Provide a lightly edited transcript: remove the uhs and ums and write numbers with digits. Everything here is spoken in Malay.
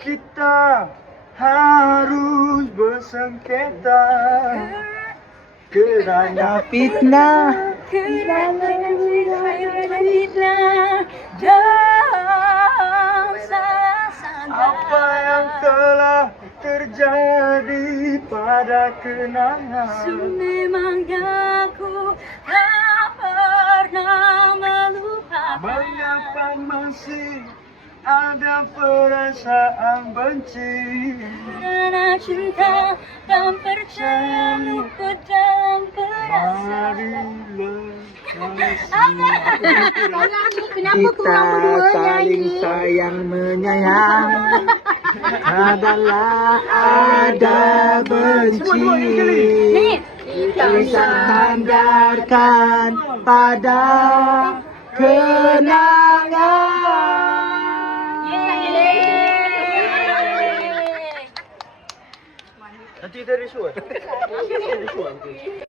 kita harus bersengketa kerana fitnah. Kerana fitnah dan sasana. Apa yang telah terjadi pada kenangan, Sememangnya aku tak pernah melupakan. mengapa masih ada perasaan benci? Karena cinta dan percaya ikut dalam perasaan. Kita saling sayang menyayang adalah ada benci. Kita sandarkan pada kenangan. Nanti dari suara.